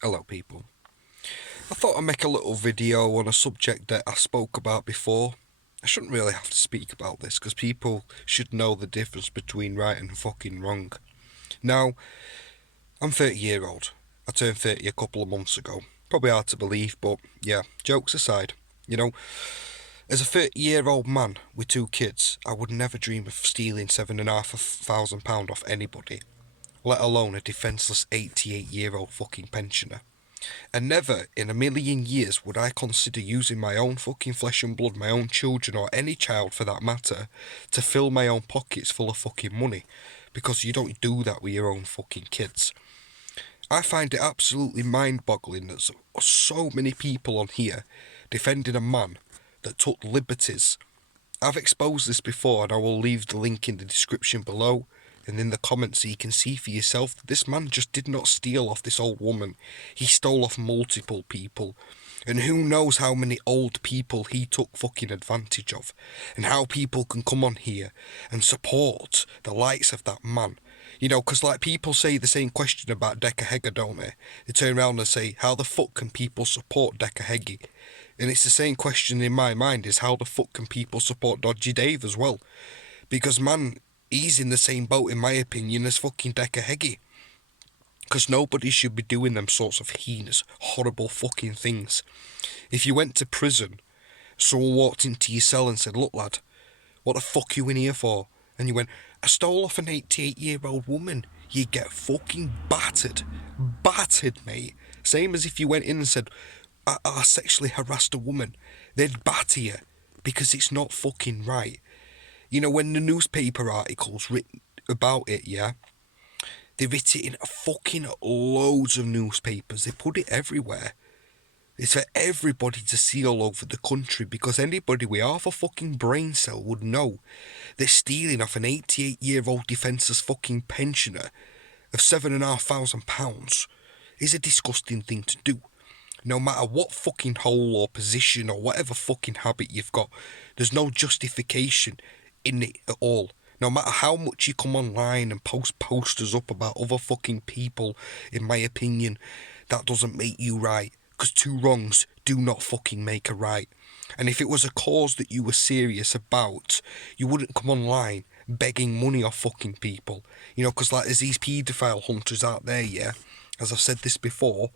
Hello people. I thought I'd make a little video on a subject that I spoke about before. I shouldn't really have to speak about this because people should know the difference between right and fucking wrong. Now, I'm 30-year-old. I turned 30 a couple of months ago. Probably hard to believe, but yeah, jokes aside. You know, as a 30-year-old man with two kids, I would never dream of stealing £7,500 off anybody, let alone a defenceless 88-year-old fucking pensioner. And never in a million years would I consider using my own fucking flesh and blood, my own children, or any child for that matter, to fill my own pockets full of fucking money. Because you don't do that with your own fucking kids. I find it absolutely mind-boggling that so many people on here defending a man that took liberties. I've exposed this before and I will leave the link in the description below and in the comments so you can see for yourself that this man just did not steal off this old woman. He stole off multiple people. And who knows how many old people he took fucking advantage of. And how people can come on here and support the likes of that man. You know, because like people say the same question about Decca, don't they? They turn around and say, how the fuck can people support Decca? And it's the same question in my mind is how the fuck can people support Dodgy Dave as well? Because man, he's in the same boat in my opinion as fucking Decca. Because nobody should be doing them sorts of heinous, horrible fucking things. If you went to prison, someone walked into your cell and said, look lad, what the fuck you in here for? And you went, I stole off an 88-year-old woman. You get fucking battered. Battered, mate. Same as if you went in and said, I sexually harassed a woman. They'd batter you. Because it's not fucking right. You know, when the newspaper articles written about it, yeah? They writ it in fucking loads of newspapers. They put it everywhere. It's for everybody to see all over the country because anybody with half a fucking brain cell would know that stealing off an 88-year-old defenceless fucking pensioner of £7,500 is a disgusting thing to do. No matter what fucking hole or position or whatever fucking habit you've got, there's no justification in it at all. No matter how much you come online and post posters up about other fucking people, in my opinion, that doesn't make you right. Because two wrongs do not fucking make a right. And if it was a cause that you were serious about, you wouldn't come online begging money off fucking people. You know, because like there's these paedophile hunters out there, yeah, as I've said this before,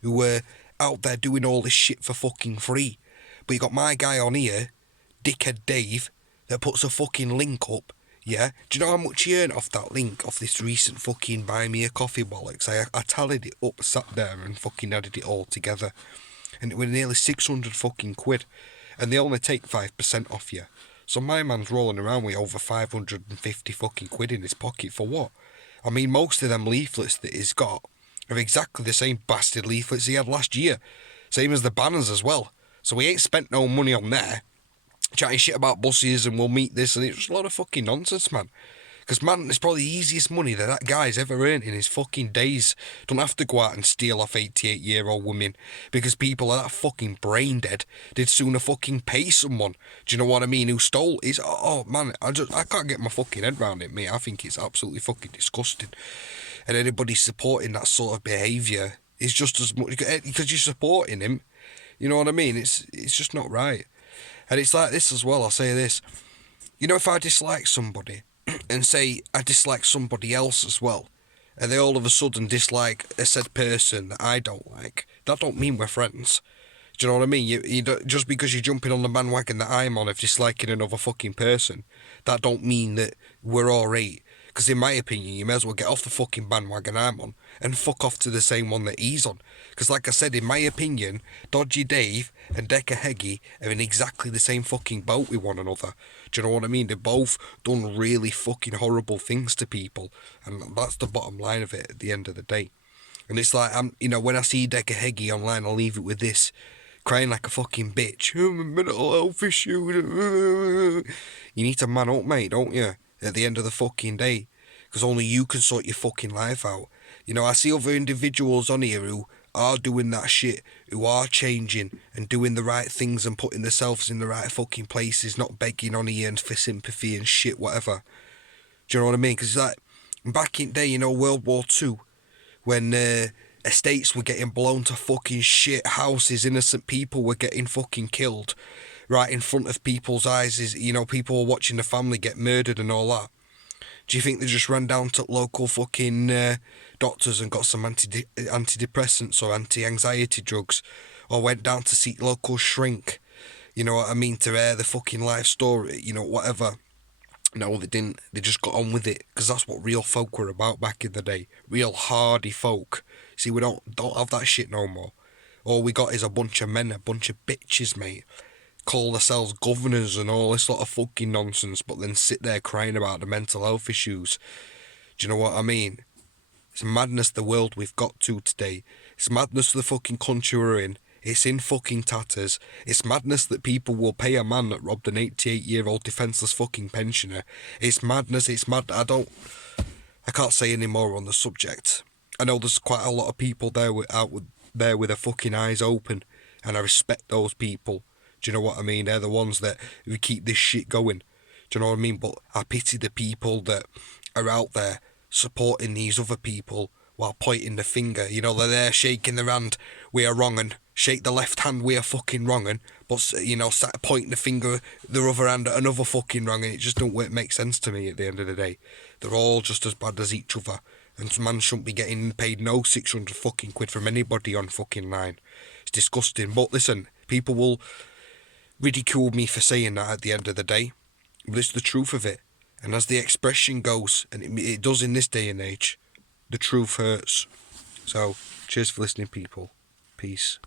who were out there doing all this shit for fucking free. But you got my guy on here, Dickhead Dave, that puts a fucking link up. Yeah, do you know how much he earned off that link, off this recent fucking buy me a coffee bollocks? I tallied it up, sat there and fucking added it all together. And it was nearly 600 fucking quid. And they only take 5% off you. So my man's rolling around with over 550 fucking quid in his pocket for what? I mean, most of them leaflets that he's got are exactly the same bastard leaflets he had last year. Same as the banners as well. So he ain't spent no money on there. Chatting shit about buses and we'll meet this, and it's just a lot of fucking nonsense, man. Because, man, it's probably the easiest money that guy's ever earned in his fucking days. Don't have to go out and steal off 88-year-old women because people are that fucking brain dead. They'd sooner fucking pay someone, do you know what I mean, who stole his... Oh, man, I can't get my fucking head around it, mate. I think it's absolutely fucking disgusting. And anybody supporting that sort of behaviour is just as much... Because you're supporting him, you know what I mean? It's just not right. And it's like this as well, I'll say this. You know, if I dislike somebody, and say I dislike somebody else as well, and they all of a sudden dislike a said person that I don't like, that don't mean we're friends. Do you know what I mean? You don't, just because you're jumping on the bandwagon that I'm on of disliking another fucking person, that don't mean that we're alright. Because in my opinion, you may as well get off the fucking bandwagon I'm on and fuck off to the same one that he's on. Because like I said, in my opinion, Dodgy Dave and Decca are in exactly the same fucking boat with one another. Do you know what I mean? They've both done really fucking horrible things to people. And that's the bottom line of it at the end of the day. And it's like, when I see Decca online, I'll leave it with this. Crying like a fucking bitch. Oh, my mental health issue. You need to man up, mate, don't you? At the end of the fucking day. Because only you can sort your fucking life out. You know, I see other individuals on here who are doing that shit, who are changing and doing the right things and putting themselves in the right fucking places, not begging on here and for sympathy and shit, whatever. Do you know what I mean? Because like, back in the day, World War II, when estates were getting blown to fucking shit, houses, innocent people were getting fucking killed right in front of people's eyes. People were watching the family get murdered and all that. Do you think they just ran down to local fucking doctors and got some antidepressants or anti-anxiety drugs, or went down to see local shrink? You know what I mean? To air the fucking life story, whatever. No, they didn't. They just got on with it, because that's what real folk were about back in the day. Real hardy folk. See, we don't have that shit no more. All we got is a bunch of men, a bunch of bitches, mate. Call themselves governors and all this lot of fucking nonsense, but then sit there crying about the mental health issues. Do you know what I mean? It's madness the world we've got to today. It's madness the fucking country we're in. It's in fucking tatters. It's madness that people will pay a man that robbed an 88-year-old defenceless fucking pensioner. It's madness. It's mad. I can't say any more on the subject. I know there's quite a lot of people out there with their fucking eyes open, and I respect those people. Do you know what I mean? They're the ones that who keep this shit going. Do you know what I mean? But I pity the people that are out there supporting these other people while pointing the finger. They're there shaking their hand, we are wronging. Shake the left hand, we are fucking wronging. But, sat pointing the finger, the other hand at another fucking wronging. It just don't make sense to me at the end of the day. They're all just as bad as each other. And man shouldn't be getting paid no 600 fucking quid from anybody on fucking line. It's disgusting. But listen, people will ridicule me for saying that at the end of the day, but it's the truth of it. And as the expression goes, and it does in this day and age, the truth hurts. So, cheers for listening, people. Peace.